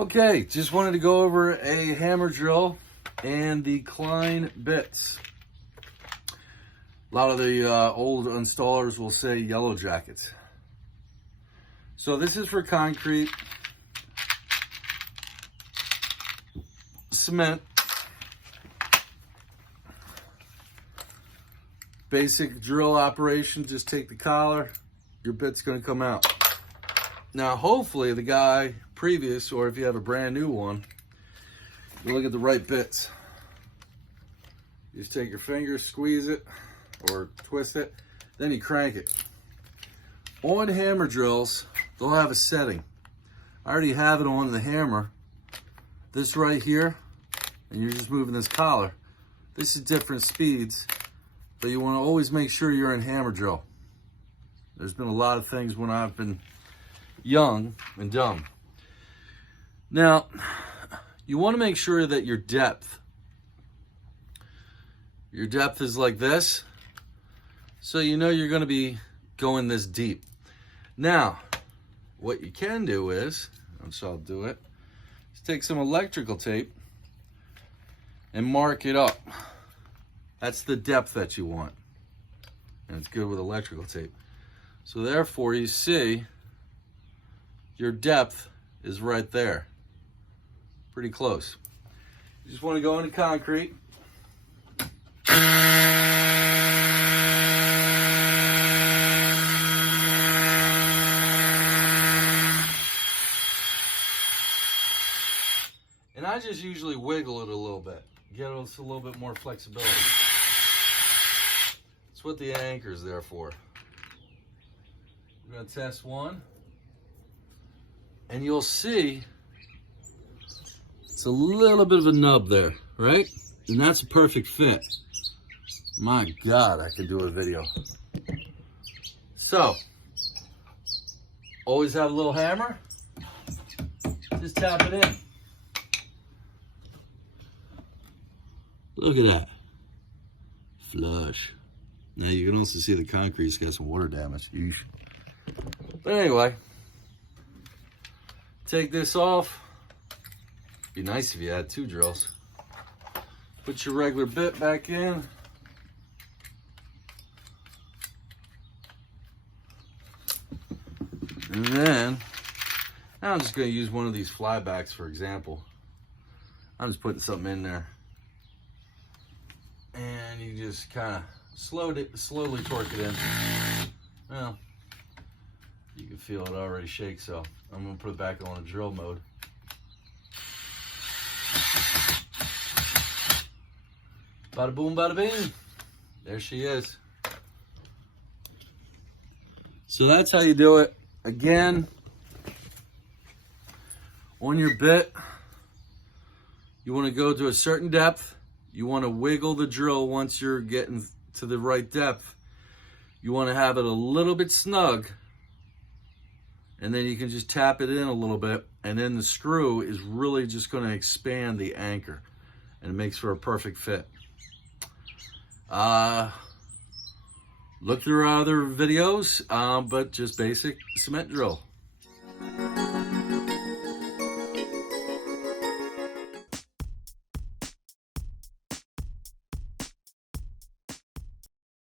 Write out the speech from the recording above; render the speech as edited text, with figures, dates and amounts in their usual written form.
Okay, just wanted to go over a hammer drill and the Klein bits. A lot of the old installers will say yellow jackets. So this is for concrete, cement, basic drill operation. Just take the collar, your bit's going to come out. Now hopefully the guy previous, or if you have a brand new one, you look at the right bits. You just take your finger, squeeze it or twist it, then you crank it. On hammer drills, they'll have a setting. I already have it on the hammer. This right here, and you're just moving this collar. This is different speeds, but you want to always make sure you're in hammer drill. There's been a lot of things when I've been young and dumb. Now, you want to make sure that your depth is like this, so you know you're going to be going this deep. Now, what you can do is, which I'll do it, is take some electrical tape and mark it up. That's the depth that you want, and it's good with electrical tape. So therefore, you see your depth is right there, pretty close. You just want to go into concrete. And I just usually wiggle it a little bit, get us a little bit more flexibility. That's what the anchor is there for. We're going to test one. And you'll see it's a little bit of a nub there, right? And that's a perfect fit. My God, I can do a video. So, always have a little hammer. Just tap it in. Look at that. Flush. Now you can also see the concrete's got some water damage. Eesh. But anyway, take this off. Be nice if you had two drills. Put your regular bit back in. And then, now I'm just going to use one of these flybacks for example. I'm just putting something in there. And you just kind of slowly torque it in. Well, you can feel it already shake, so I'm going to put it back on a drill mode. Bada boom, bada bing. There she is. So that's how you do it. Again, on your bit, you want to go to a certain depth. You want to wiggle the drill once you're getting to the right depth. You want to have it a little bit snug, and then you can just tap it in a little bit, and then the screw is really just going to expand the anchor, and it makes for a perfect fit. Look through other videos, but just basic cement drill.